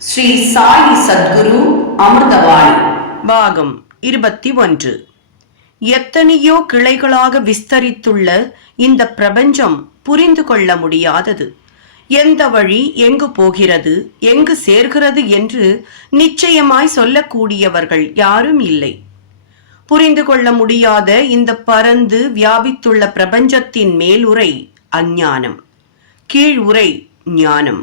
ஸ்ரீ சாயி சத்குரு அமிர்தவாணி பாகம் இருபத்தி ஒன்று. எத்தனையோ கிளைகளாக விஸ்தரித்துள்ள இந்த பிரபஞ்சம் புரிந்து கொள்ள முடியாதது. எந்த வழி எங்கு போகிறது எங்கு சேர்கிறது என்று நிச்சயமாய் சொல்லக்கூடியவர்கள் யாரும் இல்லை. புரிந்து கொள்ள முடியாத இந்த பரந்து வியாபித்துள்ள பிரபஞ்சத்தின் மேலுரை அஞ்ஞானம். கீழ் உரை ஞானம்.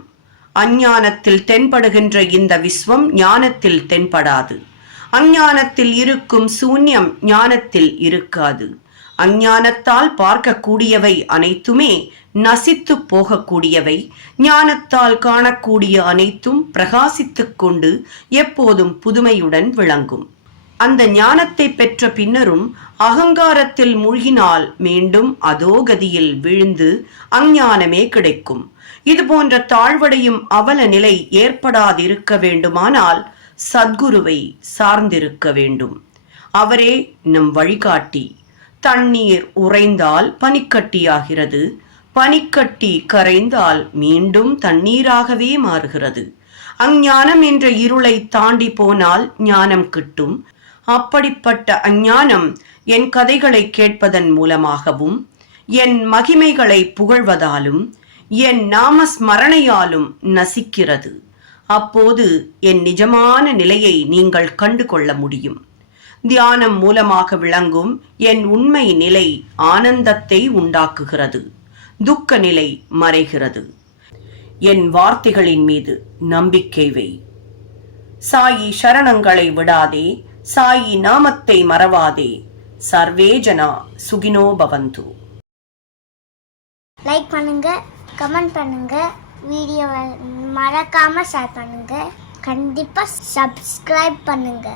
அஞ்ஞானத்தில் தென்படுகின்ற இந்த விஸ்வம் ஞானத்தில் தென்படாது. அஞ்ஞானத்தில் இருக்கும் சூன்யம் ஞானத்தில் இருக்காது. அஞ்ஞானத்தால் பார்க்கக்கூடியவை அனைத்துமே நசித்து போகக்கூடியவை. ஞானத்தால் காணக்கூடிய அனைத்தும் பிரகாசித்துக் கொண்டு எப்போதும் புதுமையுடன் விளங்கும். அந்த ஞானத்தை பெற்ற பின்னரும் அகங்காரத்தில் மூழ்கினால் மீண்டும் அதோ கதியில் விழுந்து அஞ்ஞானமே கிடைக்கும். இது போன்ற தாழ்வடையும் அவல நிலை ஏற்படாதிருக்க வேண்டுமானால் சத்குருவை சார்ந்திருக்க வேண்டும். அவரே நம் வழிகாட்டி. தண்ணீர் உறைந்தால் பனிக்கட்டியாகிறது. பனிக்கட்டி கரைந்தால் மீண்டும் தண்ணீராகவே மாறுகிறது. அஞ்ஞானம் என்ற இருளை தாண்டி போனால் ஞானம் கிட்டும். அப்படிப்பட்ட அஞ்ஞானம் என் கதைகளை கேட்பதன் மூலமாகவும் என் மகிமைகளை புகழ்வதாலும் என் நாம ஸ்மரணையாலும் நசிக்கிறது. அப்போது என் நிஜமான நிலையை நீங்கள் கண்டு கொள்ள முடியும். தியானம் மூலமாக விளங்கும் என் உண்மை நிலை ஆனந்தத்தை உண்டாக்குகிறது. துக்க நிலை மறைகிறது. என் வார்த்தைகளின் மீது நம்பிக்கை வை. சாயி சரணங்களை விடாதே சாயி நாமத்தை மறவாதே. சர்வே ஜனா சுகினோ பவந்து. லைக் பண்ணுங்க கமெண்ட் பண்ணுங்க வீடியோவை மறக்காம ஷேர் பண்ணுங்க. கண்டிப்பா சப்ஸ்கிரைப் பண்ணுங்க.